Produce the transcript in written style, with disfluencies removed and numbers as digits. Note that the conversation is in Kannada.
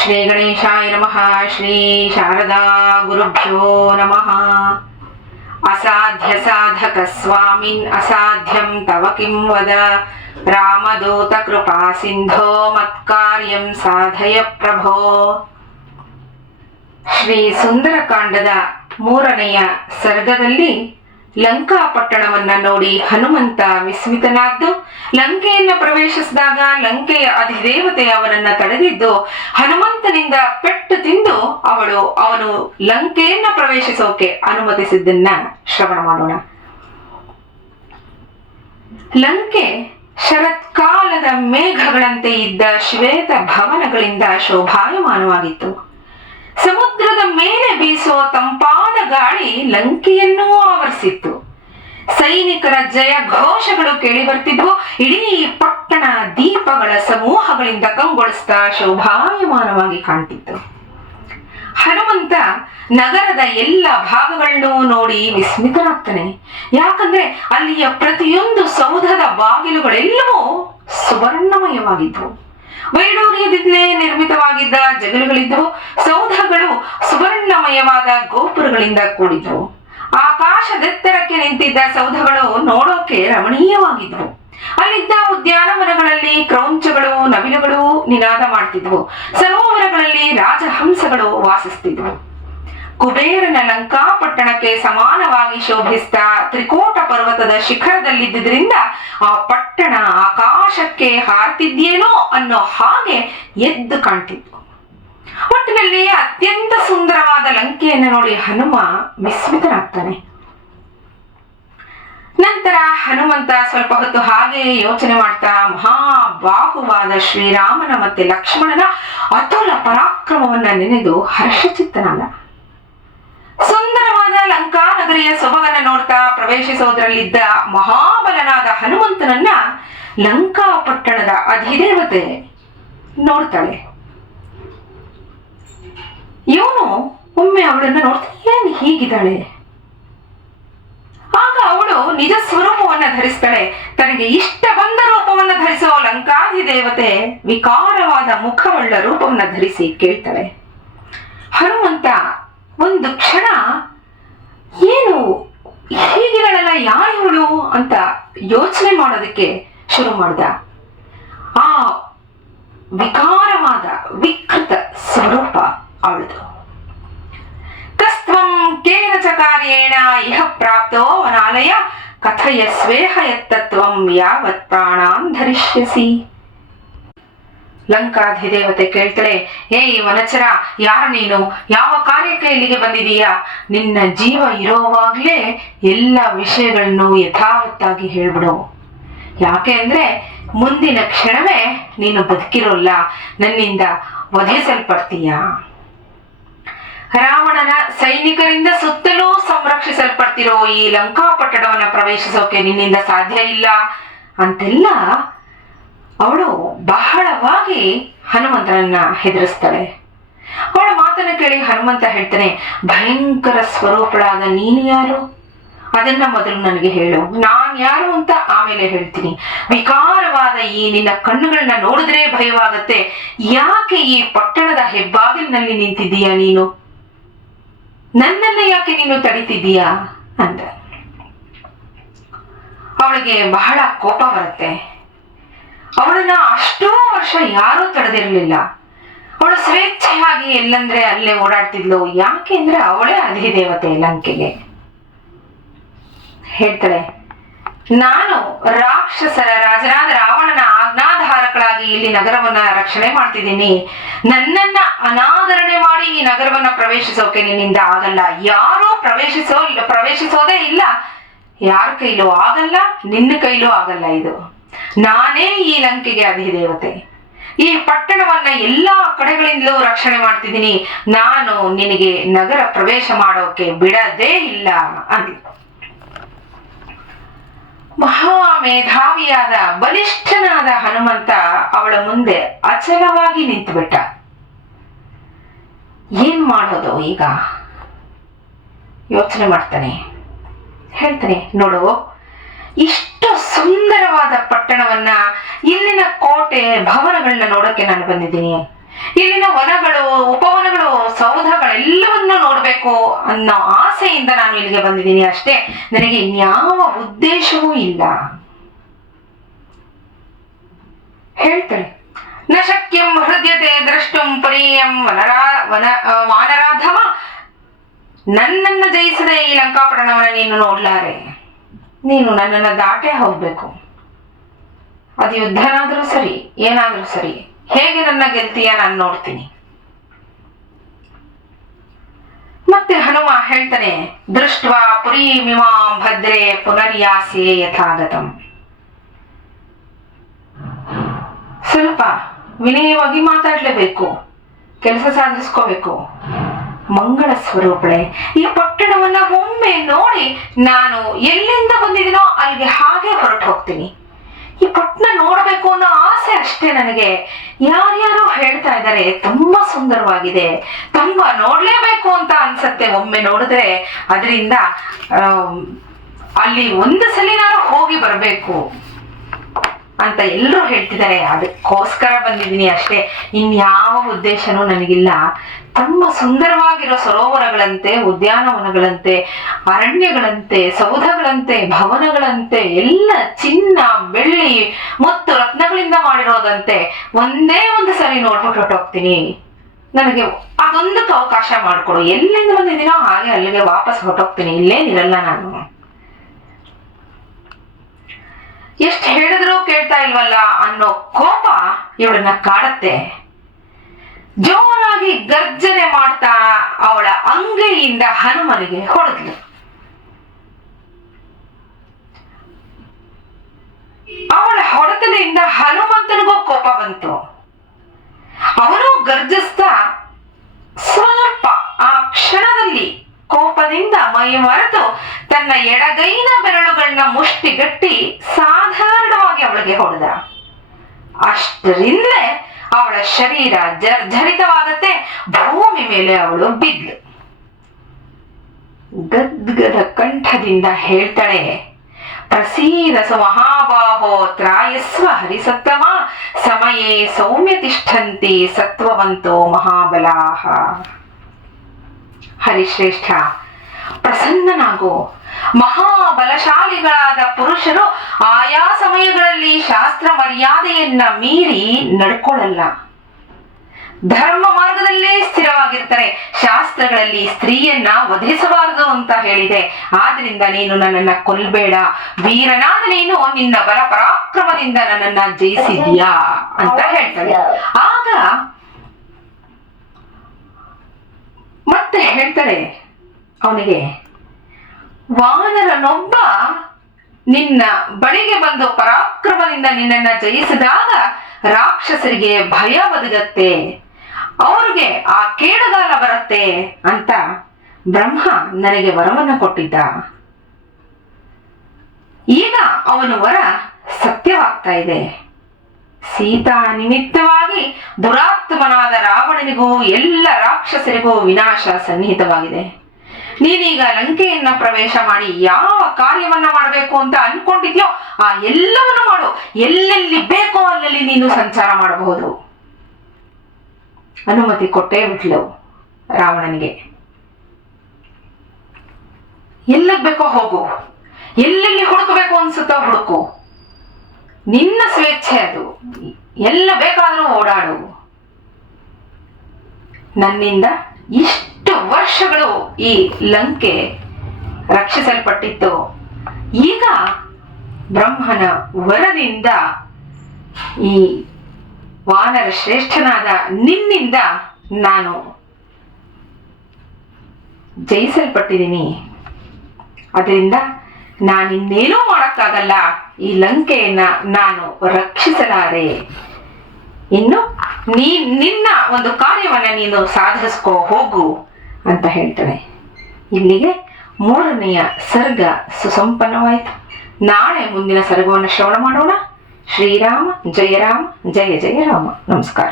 ಶ್ರೀ ಗಣೇಶಾಯ ನಮಃ. ಶ್ರೀ ಶಾರದಾ ಗುರುಭ್ಯೋ ನಮಃ. ಅಸಾಧ್ಯ ಸಾಧಕ ಸ್ವಾಮಿನ್ ಅಸಾಧ್ಯಂ ತವ ಕಿಂ ವದ. ರಾಮದೂತ ಕೃಪಾ ಸಿಂಧೋ ಮತ್ಕಾರ್ಯಂ ಸಾಧಯ ಪ್ರಭೋ. ಶ್ರೀ ಸುಂದರಕಾಂಡದ 3ನೆಯ ಸರ್ಗದಲ್ಲಿ ಲಂಕಾಪಟ್ಟಣವನ್ನ ನೋಡಿ ಹನುಮಂತ ವಿಸ್ಮಿತನಾದ್ದು, ಲಂಕೆಯನ್ನ ಪ್ರವೇಶಿಸಿದಾಗ ಲಂಕೆಯ ಅಧಿದೇವತೆ ಅವನನ್ನ ತಡೆದಿದ್ದು, ಹನುಮಂತನಿಂದ ಪೆಟ್ಟು ತಿಂದು ಅವನು ಲಂಕೆಯನ್ನ ಪ್ರವೇಶಿಸೋಕೆ ಅನುಮತಿಸಿದ್ದನ್ನ ಶ್ರವಣ ಮಾಡೋಣ. ಲಂಕೆ ಶರತ್ಕಾಲದ ಮೇಘಗಳಂತೆ ಇದ್ದ ಶ್ವೇತ ಭವನಗಳಿಂದ ಶೋಭಾಯಮಾನವಾಗಿತ್ತು. ಸಮುದ್ರದ ಮೇಲೆ ಬೀಸುವ ತಂಪಾದ ಗಾಳಿ ಲಂಕೆಯನ್ನೂ ಆವರಿಸಿತ್ತು. ಸೈನಿಕರ ಜಯ ಘೋಷಗಳು ಕೇಳಿ ಬರ್ತಿದ್ವು. ಇಡೀ ಪಟ್ಟಣ ದೀಪಗಳ ಸಮೂಹಗಳಿಂದ ಕಂಗೊಳಿಸ್ತಾ ಶೋಭಾಯಮಾನವಾಗಿ ಕಾಣ್ತಿತ್ತು. ಹನುಮಂತ ನಗರದ ಎಲ್ಲ ಭಾಗಗಳನ್ನು ನೋಡಿ ವಿಸ್ಮಿತನಾಗ್ತಾನೆ. ಯಾಕಂದ್ರೆ ಅಲ್ಲಿಯ ಪ್ರತಿಯೊಂದು ಸೌಧದ ಬಾಗಿಲುಗಳೆಲ್ಲವೂ ಸುವರ್ಣಮಯವಾಗಿದ್ವು. ವೈಡೂರ್ಯದಿಂದಲೇ ನಿರ್ಮಿತವಾಗಿದ್ದ ಜಗಲುಗಳಿದ್ದವು. ಸೌಧಗಳು ಸುವರ್ಣಮಯವಾದ ಗೋಪುರಗಳಿಂದ ಕೂಡಿದ್ವು. ಆಕಾಶದೆತ್ತರಕ್ಕೆ ನಿಂತಿದ್ದ ಸೌಧಗಳು ನೋಡೋಕೆ ರಮಣೀಯವಾಗಿದ್ವು. ಅಲ್ಲಿದ್ದ ಉದ್ಯಾನವನಗಳಲ್ಲಿ ಕ್ರೌಂಚಗಳು, ನವಿಲುಗಳು ನಿನಾದ ಮಾಡ್ತಿದ್ವು. ಸರೋವರಗಳಲ್ಲಿ ರಾಜಹಂಸಗಳು ವಾಸಿಸ್ತಿದ್ವು. ಕುಬೇರನ ಲಂಕಾಪಟ್ಟಣಕ್ಕೆ ಸಮಾನವಾಗಿ ಶೋಭಿಸ್ತಾ ತ್ರಿಕೋಟ ಪರ್ವತದ ಶಿಖರದಲ್ಲಿದ್ದರಿಂದ ಆ ಪಟ್ಟಣ ಆಕಾಶಕ್ಕೆ ಹಾರ್ತಿದ್ಯೇನೋ ಅನ್ನೋ ಹಾಗೆ ಎದ್ದು ಕಾಣ್ತಿತ್ತು. ಒಟ್ಟಿನಲ್ಲಿ ಅತ್ಯಂತ ಸುಂದರವಾದ ಲಂಕೆಯನ್ನು ನೋಡಿ ಹನುಮ ವಿಸ್ಮಿತನಾಗ್ತಾನೆ. ನಂತರ ಹನುಮಂತ ಸ್ವಲ್ಪ ಹೊತ್ತು ಹಾಗೆ ಯೋಚನೆ ಮಾಡ್ತಾ ಮಹಾಬಾಹುವಾದ ಶ್ರೀರಾಮನ ಮತ್ತೆ ಲಕ್ಷ್ಮಣನ ಅತುಲ ಪರಾಕ್ರಮವನ್ನ ನೆನೆದು ಹರ್ಷಚಿತ್ತನಾದ. ಸುಂದರವಾದ ಲಂಕಾ ನಗರಿಯ ಸೊಬಗನ್ನ ನೋಡ್ತಾ ಪ್ರವೇಶಿಸೋದ್ರಲ್ಲಿದ್ದ ಮಹಾಬಲನಾದ ಹನುಮಂತನನ್ನ ಲಂಕಾಪಟ್ಟಣದ ಅಧಿದೇವತೆ ನೋಡ್ತಾಳೆ. ಇವನು ಒಮ್ಮೆ ಅವಳನ್ನ ನೋಡ್ತಾ, ಏನ್ ಹೀಗಿದ್ದಾಳೆ? ಆಗ ಅವಳು ನಿಜ ಸ್ವರೂಪವನ್ನ ಧರಿಸ್ತಾಳೆ. ತನಗೆ ಇಷ್ಟ ಬಂದ ರೂಪವನ್ನ ಧರಿಸೋ ಲಂಕಾಧಿದೇವತೆ ವಿಕಾರವಾದ ಮುಖವುಳ್ಳ ರೂಪವನ್ನ ಧರಿಸಿ ಕೇಳ್ತಾಳೆ. ಹನುಮಂತ ಒಂದು ಕ್ಷಣ ಏನು ಹೀಗಿರಲ್ಲ, ಯಾರಿವಳು ಅಂತ ಯೋಚನೆ ಮಾಡೋದಕ್ಕೆ ಶುರು ಮಾಡ್ದ. ಆ ವಿಕಾರವಾದ ವಿಕೃತ ಸ್ವರೂಪ ಅವಳದು. ತಸ್ತ್ವಂ ಕೇನ ಚ ಕಾರ್ಯೇಣ ಇಹ ಪ್ರಾಪ್ತೋ ವನಾಲಯ ಕಥಯ ಸ್ವೇಹ ಯತ್ತತ್ವಂ ಯಾವತ್ ಪ್ರಾಣಾನ್ ಧರಿಷ್ಯಸಿ. ಲಂಕಾಧಿದೇವತೆ ಕೇಳ್ತಾಳೆ, ಏಯ್ ವನಚರ, ಯಾರು ನೀನು? ಯಾವ ಕಾರ್ಯಕ್ಕೆ ಇಲ್ಲಿಗೆ ಬಂದಿದೀಯಾ? ನಿನ್ನ ಜೀವ ಇರೋವಾಗ್ಲೇ ಎಲ್ಲ ವಿಷಯಗಳನ್ನು ಯಥಾವತ್ತಾಗಿ ಹೇಳ್ಬಿಡು. ಯಾಕೆ ಅಂದ್ರೆ ಮುಂದಿನ ಕ್ಷಣವೇ ನೀನು ಬದುಕಿರೋಲ್ಲ, ನನ್ನಿಂದ ವಧಿಸಲ್ಪಡ್ತೀಯ. ರಾವಣನ ಸೈನಿಕರಿಂದ ಸುತ್ತಲೂ ಸಂರಕ್ಷಿಸಲ್ಪಡ್ತಿರೋ ಈ ಲಂಕಾಪಟ್ಟಣವನ್ನ ಪ್ರವೇಶಿಸೋಕೆ ನಿನ್ನಿಂದ ಸಾಧ್ಯ ಇಲ್ಲ ಅಂತೆಲ್ಲ ಅವಳು ಬಹಳವಾಗಿ ಹನುಮಂತನನ್ನ ಹೆದರಿಸ್ತಾಳೆ. ಅವಳ ಮಾತನ್ನ ಕೇಳಿ ಹನುಮಂತ ಹೇಳ್ತಾನೆ, ಭಯಂಕರ ಸ್ವರೂಪಳಾದ ನೀನು ಯಾರು? ಅದನ್ನ ಮೊದಲು ನನಗೆ ಹೇಳು, ನಾನ್ ಯಾರು ಅಂತ ಆಮೇಲೆ ಹೇಳ್ತೀನಿ. ವಿಕಾರವಾದ ಈ ನಿನ್ನ ಕಣ್ಣುಗಳನ್ನ ನೋಡಿದ್ರೆ ಭಯವಾಗತ್ತೆ. ಯಾಕೆ ಈ ಪಟ್ಟಣದ ಹೆಬ್ಬಾಗಿಲಿನಲ್ಲಿ ನಿಂತಿದ್ದೀಯಾ ನೀನು? ನನ್ನನ್ನ ಯಾಕೆ ನೀನು ತಡಿತಿದ್ದೀಯಾ ಅಂತ ಅವಳಿಗೆ ಬಹಳ ಕೋಪ ಬರುತ್ತೆ. ಅವಳನ್ನ ಅಷ್ಟೋ ವರ್ಷ ಯಾರೂ ತಡೆದಿರ್ಲಿಲ್ಲ. ಅವಳು ಸ್ವೇಚ್ಛೆಯಾಗಿ ಎಲ್ಲಂದ್ರೆ ಅಲ್ಲೇ ಓಡಾಡ್ತಿದ್ಲು. ಯಾಕೆ ಅಂದ್ರೆ ಅವಳೇ ಅಧಿದೇವತೆ ಲಂಕೆಗೆ. ಹೇಳ್ತಾಳೆ, ನಾನು ರಾಕ್ಷಸರ ರಾಜನಾದ ರಾವಣನ ಆಜ್ಞಾಧಾರಕಳಾಗಿ ಇಲ್ಲಿ ನಗರವನ್ನ ರಕ್ಷಣೆ ಮಾಡ್ತಿದ್ದೀನಿ. ನನ್ನನ್ನ ಅನಾದರಣೆ ಮಾಡಿ ಈ ನಗರವನ್ನ ಪ್ರವೇಶಿಸೋಕೆ ನಿನ್ನಿಂದ ಆಗಲ್ಲ. ಯಾರೂ ಪ್ರವೇಶಿಸೋದೇ ಇಲ್ಲ. ಯಾರ ಕೈಲೂ ಆಗಲ್ಲ, ನಿನ್ನ ಕೈಲೂ ಆಗಲ್ಲ. ಇದು ನಾನೇ ಈ ಲಂಕೆಗೆ ಅಧಿದೇವತೆ. ಈ ಪಟ್ಟಣವನ್ನ ಎಲ್ಲಾ ಕಡೆಗಳಿಂದಲೂ ರಕ್ಷಣೆ ಮಾಡ್ತಿದ್ದೀನಿ. ನಾನು ನಿನಗೆ ನಗರ ಪ್ರವೇಶ ಮಾಡೋಕೆ ಬಿಡದೇ ಇಲ್ಲ ಅಂದ. ಮಹಾಮೇಧಾವಿಯಾದ ಬಲಿಷ್ಠನಾದ ಹನುಮಂತ ಅವಳ ಮುಂದೆ ಅಚಲವಾಗಿ ನಿಂತುಬಿಟ್ಟ. ಏನ್ ಮಾಡೋದು ಈಗ ಯೋಚನೆ ಮಾಡ್ತಾನೆ. ಹೇಳ್ತಾನೆ, ನೋಡು, ಇಷ್ಟು ಸುಂದರವಾದ ಪಟ್ಟಣವನ್ನ, ಇಲ್ಲಿನ ಕೋಟೆ ಭವನಗಳನ್ನ ನೋಡಕ್ಕೆ ನಾನು ಬಂದಿದ್ದೀನಿ. ಇಲ್ಲಿನ ವನಗಳು, ಉಪವನಗಳು, ಸೌಧಗಳೆಲ್ಲವನ್ನು ನೋಡಬೇಕು ಅನ್ನೋ ಆಸೆಯಿಂದ ನಾನು ಇಲ್ಲಿಗೆ ಬಂದಿದ್ದೀನಿ ಅಷ್ಟೇ. ನನಗೆ ಇನ್ಯಾವ ಉದ್ದೇಶವೂ ಇಲ್ಲ. ಹೇಳ್ತಾಳೆ, ನ ಶಕ್ಯಂ ಹೃದಯತೆ ದ್ರಷ್ಟುಂ ಪರೀಯಂ ವಾನರಾಧಮ. ನನ್ನನ್ನು ಜಯಿಸದೆ ಈ ಲಂಕಾಪಟ್ಟಣವನ್ನು ನೀನು ನೋಡ್ಲಾರೆ. ನೀನು ನನ್ನನ್ನು ದಾಟೇ ಹೋಗ್ಬೇಕು. ಅದು ಯುದ್ಧನಾದ್ರೂ ಸರಿ, ಏನಾದ್ರೂ ಸರಿ. ಹೇಗೆ ನನ್ನ ಗೆಲ್ತೀಯ ನಾನು ನೋಡ್ತೀನಿ. ಮತ್ತೆ ಹನುಮ ಹೇಳ್ತಾನೆ, ದೃಷ್ಟ್ವಾ ಪುರೀಮಿಮಾಂ ಭದ್ರೇ ಪುನರ್ಯಾಸೆ ಯಥಾಗತಂ. ಸ್ವಲ್ಪ ವಿನಯವಾಗಿ ಮಾತಾಡ್ಲೇಬೇಕು, ಕೆಲಸ ಸಾಧಿಸ್ಕೋಬೇಕು. ಮಂಗಳ ಸ್ವರೂಪಳೆ, ಈ ಪಟ್ಟಣವನ್ನ ಒಮ್ಮೆ ನೋಡಿ ನಾನು ಎಲ್ಲಿಂದ ಬಂದಿದ್ದೀನೋ ಅಲ್ಲಿಗೆ ಹಾಗೆ ಹೊರಟು ಹೋಗ್ತೀನಿ. ಈ ಪಟ್ಟಣ ನೋಡಬೇಕು ಅನ್ನೋ ಆಸೆ ಅಷ್ಟೇ ನನಗೆ. ಯಾರ್ಯಾರೋ ಹೇಳ್ತಾ ಇದ್ದಾರೆ ತುಂಬಾ ಸುಂದರವಾಗಿದೆ, ತುಂಬಾ ನೋಡ್ಲೇಬೇಕು ಅಂತ ಅನ್ಸತ್ತೆ. ಒಮ್ಮೆ ನೋಡಿದ್ರೆ ಅದರಿಂದ ಅಲ್ಲಿ ಒಂದು ಸಲಿನಾರು ಹೋಗಿ ಬರಬೇಕು ಅಂತ ಎಲ್ಲರೂ ಹೇಳ್ತಿದ್ದಾರೆ. ಅದಕ್ಕೋಸ್ಕರ ಬಂದಿದ್ದೀನಿ ಅಷ್ಟೇ, ಇನ್ಯಾವ ಉದ್ದೇಶನೂ ನನಗಿಲ್ಲ. ತುಂಬಾ ಸುಂದರವಾಗಿರೋ ಸರೋವರಗಳಂತೆ, ಉದ್ಯಾನವನಗಳಂತೆ, ಅರಣ್ಯಗಳಂತೆ, ಸೌಧಗಳಂತೆ, ಭವನಗಳಂತೆ, ಎಲ್ಲ ಚಿನ್ನ, ಬೆಳ್ಳಿ ಮತ್ತು ರತ್ನಗಳಿಂದ ಮಾಡಿರೋದಂತೆ ಒಂದೇ ಒಂದು ಸರಿ ನೋಡ್ಬಿಟ್ಟು ಹೊರಟೋಗ್ತೀನಿ. ನನಗೆ ಅದೊಂದಕ್ಕೆ ಅವಕಾಶ ಮಾಡಿಕೊಡು. ಎಲ್ಲಿಂದ ಬಂದಿದ್ದೀನೋ ಹಾಗೆ ಅಲ್ಲಿಗೆ ವಾಪಸ್ ಹೊರಟೋಗ್ತೀನಿ, ಇಲ್ಲೇನಿರಲ್ಲ ನಾನು. ಎಷ್ಟು ಹೇಳಿದ್ರೂ ಕೇಳ್ತಾ ಇಲ್ವಲ್ಲ ಅನ್ನೋ ಕೋಪ ಇವಳನ್ನ ಕಾಡತ್ತೆ. ಜೋರಾಗಿ ಗರ್ಜನೆ ಮಾಡ್ತಾ ಅವಳ ಅಂಗೈಯಿಂದ ಹನುಮನಿಗೆ ಹೊಡೆದ್ಲು. ಅವಳ ಹೊಡೆತದಿಂದ ಹನುಮಂತನಿಗೂ ಕೋಪ ಬಂತು. ಅವನು ಗರ್ಜಿಸ್ತಾ ಸ್ವಲ್ಪ ಆ ಕ್ಷಣದಲ್ಲಿ ಕೋಪದಿಂದ ಮೈ ಮರೆತು ತನ್ನ ಎಡಗೈನ ಬೆರಳುಗಳನ್ನ ಮುಷ್ಟಿಗಟ್ಟಿ ಸಾಧಾರಣವಾಗಿ ಅವಳಿಗೆ ಹೊಡೆದ. ಅಷ್ಟರಿಂದಲೇ ಅವಳ ಶರೀರ ಜರ್ಜರಿತವಾಗತ್ತೆ. ಭೂಮಿ ಮೇಲೆ ಅವಳು ಬಿದ್ಲು. ಗದ್ಗದ ಕಂಠದಿಂದ ಹೇಳ್ತಾಳೆ, ಪ್ರಸೀದಸು ಮಹಾಬಾಹೋ ತ್ರಾಯಸ್ವ ಹರಿಸತ್ತಮ ಸಮಯೇ ಸೌಮ್ಯ ತಿಷ್ಠಂತಿ ಸತ್ವವಂತೋ ಮಹಾಬಲಾಹ. ಹರಿಶ್ರೇಷ್ಠ, ಪ್ರಸನ್ನನಾಗೋ. ಮಹಾಬಲಶಾಲಿಗಳಾದ ಪುರುಷರು ಆಯಾ ಸಮಯಗಳಲ್ಲಿ ಶಾಸ್ತ್ರ ಮರ್ಯಾದೆಯನ್ನ ಮೀರಿ ನಡ್ಕೊಳ್ಳಲ್ಲ. ಧರ್ಮ ಮಾರ್ಗದಲ್ಲೇ ಸ್ಥಿರವಾಗಿರ್ತಾರೆ. ಶಾಸ್ತ್ರಗಳಲ್ಲಿ ಸ್ತ್ರೀಯನ್ನ ವಧಿಸಬಾರದು ಅಂತ ಹೇಳಿದೆ. ಆದ್ರಿಂದ ನೀನು ನನ್ನನ್ನ ಕೊಲ್ಬೇಡ. ವೀರನಾದ ನೀನು ನಿನ್ನ ಬಲ ಪರಾಕ್ರಮದಿಂದ ನನ್ನನ್ನ ಜಯಿಸಿದ್ಯಾ ಅಂತ ಹೇಳ್ತಾಳೆ. ಆಗ ಮತ್ತೆ ಹೇಳ್ತಾಳೆ ಅವನಿಗೆ, ವಾನರನೊಬ್ಬ ನಿನ್ನ ಬಳಿಗೆ ಬಂದು ಪರಾಕ್ರಮದಿಂದ ನಿನ್ನನ್ನ ಜಯಿಸಿದಾಗ ರಾಕ್ಷಸರಿಗೆ ಭಯ ಒದಗತ್ತೆ, ಅವ್ರಿಗೆ ಆ ಕೇಡುಗಾಲ ಬರುತ್ತೆ ಅಂತ ಬ್ರಹ್ಮ ನನಗೆ ವರವನ್ನ ಕೊಟ್ಟಿದ್ದ. ಈಗ ಅವನ ವರ ಸತ್ಯವಾಗ್ತಾ ಇದೆ. ಸೀತಾ ನಿಮಿತ್ತವಾಗಿ ದುರಾತ್ಮನಾದ ರಾವಣನಿಗೂ ಎಲ್ಲ ರಾಕ್ಷಸರಿಗೂ ವಿನಾಶ ಸನ್ನಿಹಿತವಾಗಿದೆ. ನೀನೀಗ ಲಂಕೆಯನ್ನ ಪ್ರವೇಶ ಮಾಡಿ ಯಾವ ಕಾರ್ಯವನ್ನ ಮಾಡಬೇಕು ಅಂತ ಅನ್ಕೊಂಡಿದ್ಯೋ ಆ ಎಲ್ಲವನ್ನು ಮಾಡು. ಎಲ್ಲೆಲ್ಲಿ ಬೇಕೋ ಅಲ್ಲಲ್ಲಿ ನೀನು ಸಂಚಾರ ಮಾಡಬಹುದು. ಅನುಮತಿ ಕೊಟ್ಟೇ ಬಿಟ್ಲು ರಾವಣನಿಗೆ. ಎಲ್ಲಕ್ಕೆ ಬೇಕೋ ಹೋಗು, ಎಲ್ಲೆಲ್ಲಿ ಹುಡುಕಬೇಕು ಅನ್ಸುತ್ತೋ ಹುಡುಕು, ನಿನ್ನ ಸ್ವೇಚ್ಛೆ ಅದು. ಎಲ್ಲ ಬೇಕಾದರೂ ಓಡಾಡು. ನನ್ನಿಂದ ಇಷ್ಟು ವರ್ಷಗಳು ಈ ಲಂಕೆ ರಕ್ಷಿಸಲ್ಪಟ್ಟಿತ್ತು. ಈಗ ಬ್ರಹ್ಮನ ವರದಿಂದ ಈ ವಾನರ ಶ್ರೇಷ್ಠನಾದ ನಿನ್ನಿಂದ ನಾನು ಜಯಿಸಲ್ಪಟ್ಟಿದ್ದೀನಿ. ಅದರಿಂದ ನಾನಿನ್ನೇನೂ ಮಾಡಕ್ಕಾಗಲ್ಲ. ಈ ಲಂಕೆಯನ್ನ ನಾನು ರಕ್ಷಿಸಲಾರೆ. ಇನ್ನು ನಿನ್ನ ಒಂದು ಕಾರ್ಯವನ್ನ ನೀನು ಸಾಧಿಸ್ಕೋ ಹೋಗು ಅಂತ ಹೇಳ್ತಾಳೆ. ಇಲ್ಲಿಗೆ 3ನೆಯ ಸರ್ಗ ಸುಸಂಪನ್ನವಾಯಿತು. ನಾಳೆ ಮುಂದಿನ ಸರ್ಗವನ್ನು ಶ್ರವಣ ಮಾಡೋಣ. ಶ್ರೀರಾಮ ಜಯ ರಾಮ, ಜಯ ಜಯ ರಾಮ. ನಮಸ್ಕಾರ.